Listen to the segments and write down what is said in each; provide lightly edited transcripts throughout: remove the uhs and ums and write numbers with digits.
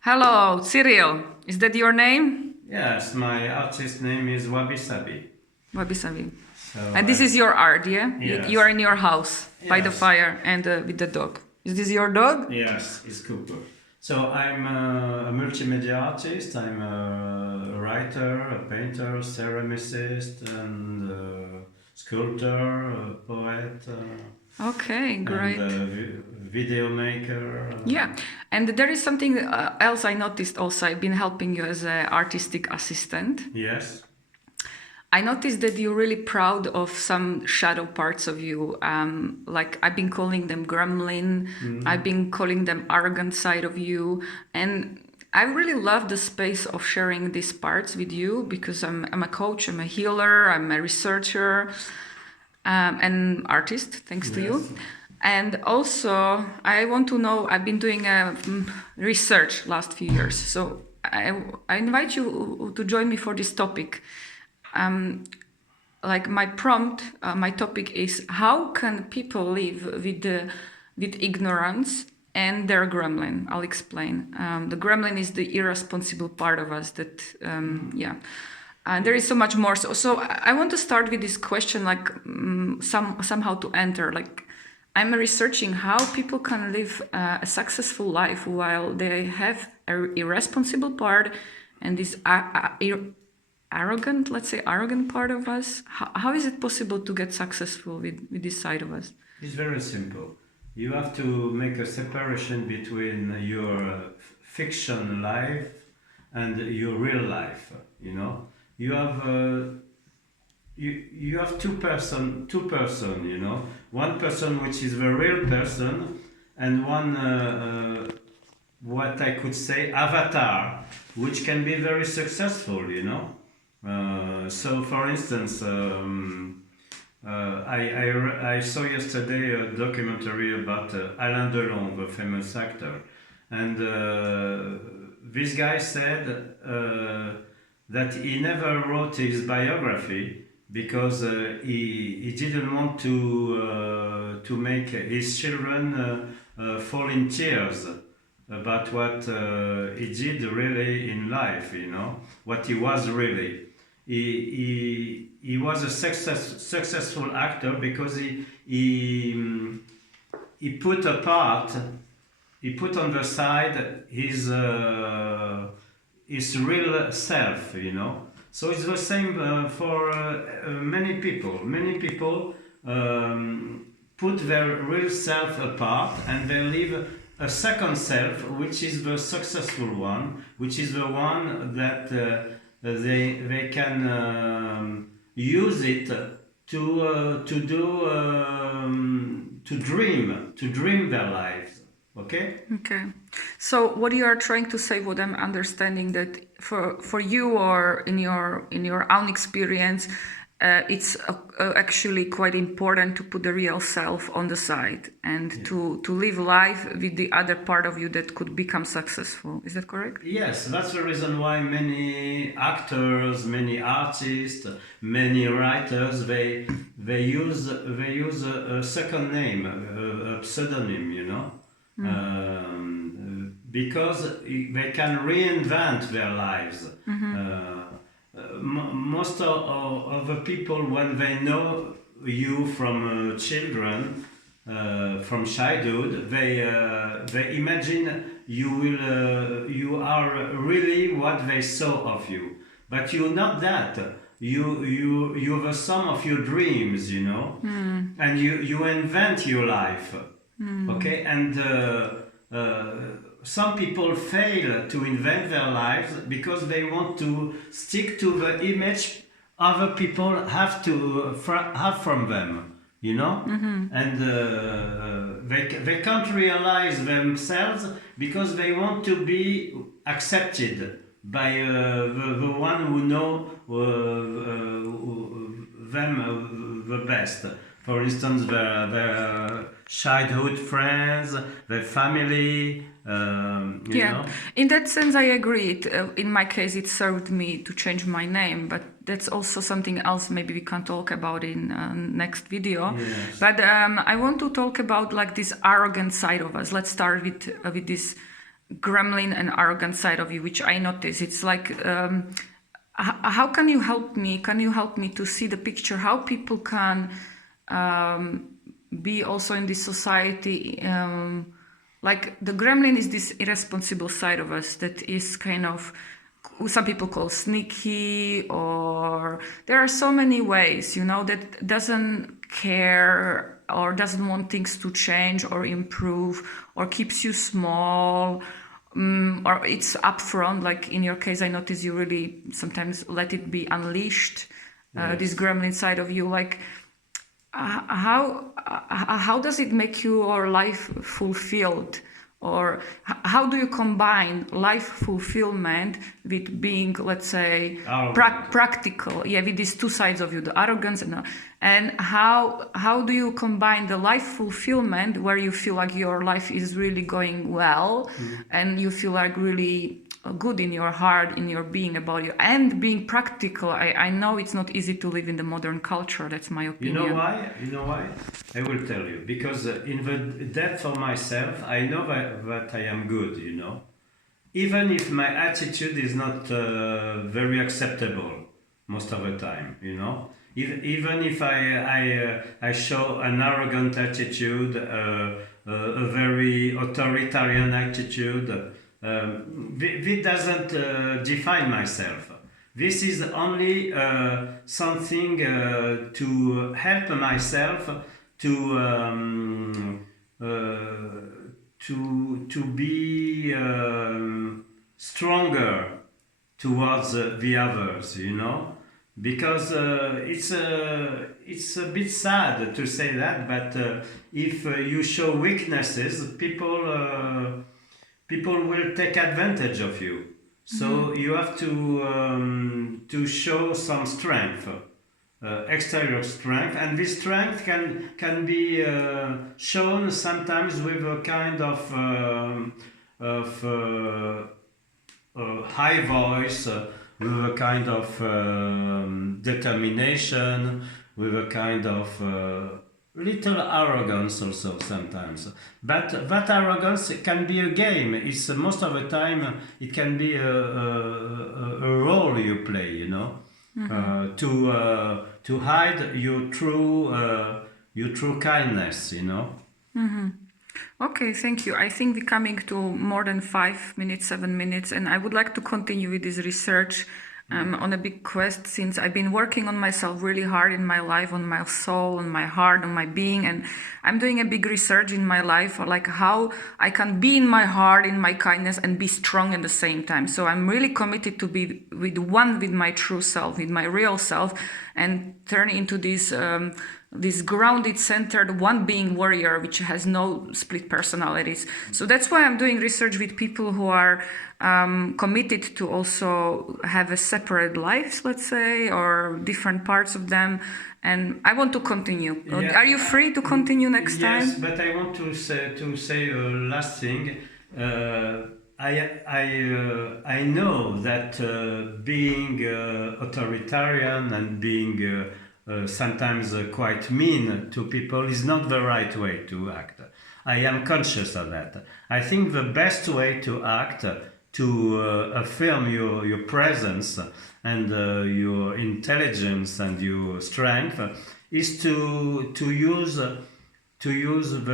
Hello, Cyril. Is that your name? Yes, my artist name is Wabi Sabi. Wabi Sabi. So And this is your art, yeah? Yes. You are in your house by the Yes. fire and with the dog. Is this your dog? Yes, it's Cooper. So I'm a multimedia artist. I'm a writer, a painter, ceramicist, and sculptor, a poet, Okay, great. and video maker. Yeah, and there is something else I noticed also. I've been helping you as an artistic assistant. Yes. I noticed that you're really proud of some shadow parts of you. Like I've been calling them gremlin, I've been calling them arrogant side of you. And I really love the space of sharing these parts with you because I'm a coach, I'm a healer, I'm a researcher, and artist, thanks to you. Yes. And also, I want to know, I've been doing research last few years. So I invite you to join me for this topic. Like my prompt, my topic is how can people live with ignorance and their gremlin? I'll explain. The gremlin is the irresponsible part of us that, yeah. And there is so much more. So I want to start with this question, like somehow to enter. Like I'm researching how people can live a successful life while they have an irresponsible part and this arrogant, let's say arrogant part of us. How is it possible to get successful with this side of us? It's very simple. You have to make a separation between your fiction life and your real life. You know, you have you have two person. You know, one person which is the real person, and one what I could say avatar, which can be very successful. You know, so for instance. I saw yesterday a documentary about Alain Delon, the famous actor, and this guy said that he never wrote his biography because he didn't want to make his children fall in tears about what he did really in life, you know, what he was really. He was a successful actor because he put apart, he put on the side his real self, you know. So it's the same for many people. Many people put their real self apart and they live a second self, which is the successful one, which is the one that they can use it to dream their lives. Okay. Okay. So what you are trying to say, what I'm understanding, that for you or in your own experience, it's actually quite important to put the real self on the side and to live life with the other part of you that could become successful. Is that correct? Yes, that's the reason why many actors, many artists, many writers they use a second name, a pseudonym, you know, because they can reinvent their lives. Most of the people, when they know you from children, from childhood, they imagine you are really what they saw of you, but you're not that. You're the sum of your dreams, you know, and you invent your life. Okay, and some people fail to invent their lives because they want to stick to the image other people have to have from them, you know, and they can't realize themselves because they want to be accepted by the one who know them the best. For instance, their childhood friends, their family. You know? In that sense, I agree. In my case, it served me to change my name, but that's also something else. Maybe we can talk about in next video. Yes. But I want to talk about like this arrogant side of us. Let's start with this gremlin and arrogant side of you, which I notice. It's like, how can you help me? Can you help me to see the picture? How people can be also in this society? Like the gremlin is this irresponsible side of us that is kind of, some people call sneaky, or there are so many ways, that doesn't care or doesn't want things to change or improve, or keeps you small, or it's upfront. Like in your case, I notice you really sometimes let it be unleashed, this Yes. gremlin side of you. Like, how does it make your life fulfilled, or how do you combine life fulfillment with being, let's say, Arrogant. practical, yeah, with these two sides of you, the arrogance and how do you combine the life fulfillment where you feel like your life is really going well, and you feel like really good in your heart, in your being about you, and being practical. I know it's not easy to live in the modern culture. That's my You opinion. know why? You know why? I will tell you. Because in the depth of myself, I know that I am good, Even if my attitude is not very acceptable most of the time, Even if I show an arrogant attitude, a very authoritarian attitude, this doesn't define myself. This is only something to help myself to uh, to be stronger towards the others, because it's a bit sad to say that, but if you show weaknesses, people will take advantage of you. So you have to show some strength, exterior strength, and this strength can be shown sometimes with a kind of high voice, with a kind of determination, with a kind of little arrogance also sometimes. But that arrogance can be a game. It's most of the time it can be a role you play, to hide your true kindness, Okay, thank you. I think we're coming to more than 5 minutes, 7 minutes, and I would like to continue with this research on a big quest, since I've been working on myself really hard in my life, on my soul, on my heart, on my being, and I'm doing a big research in my life, like how I can be in my heart, in my kindness, and be strong at the same time. So I'm really committed to be with my true self, with my real self, and turn into this grounded, centered, one being warrior, which has no split personalities. So that's why I'm doing research with people who are committed to also have a separate lives, let's say, or different parts of them. And I want to continue. Yeah. Are you free to continue next time? Yes, but I want to say last thing. I know that being authoritarian and being sometimes quite mean to people is not the right way to act. I am conscious of that. I think the best way to act, to affirm your presence and your intelligence and your strength, is to use the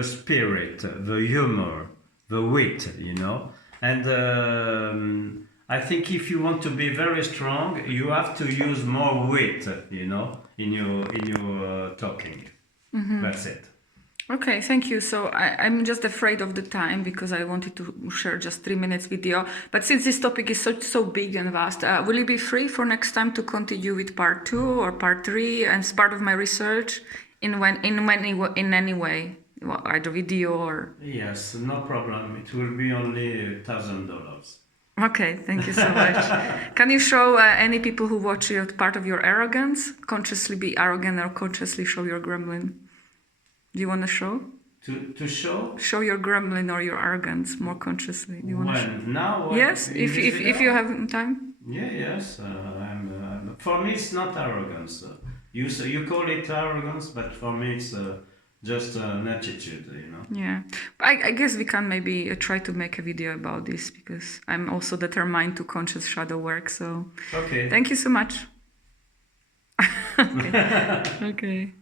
spirit, the humor, the wit, And I think if you want to be very strong, you have to use more wit, in your talking. That's it. Okay, thank you. So I'm just afraid of the time because I wanted to share just 3 minutes video. But since this topic is so big and vast, will you be free for next time to continue with part 2 or part 3 as part of my research in any way, either video or? Yes, no problem. It will be only $1,000. Okay, thank you so much. Can you show any people who watch you part of your arrogance? Consciously be arrogant or consciously show your gremlin? Do you want to show? To show? Show your gremlin or your arrogance more consciously. Do you want to show? Now? Yes, if you have time. Yeah, yes. For me, it's not arrogance. You call it arrogance, but for me, just an attitude, you know. Yeah, but I guess we can maybe try to make a video about this because I'm also determined to conscious shadow work. So Okay. thank you so much. Okay. Okay.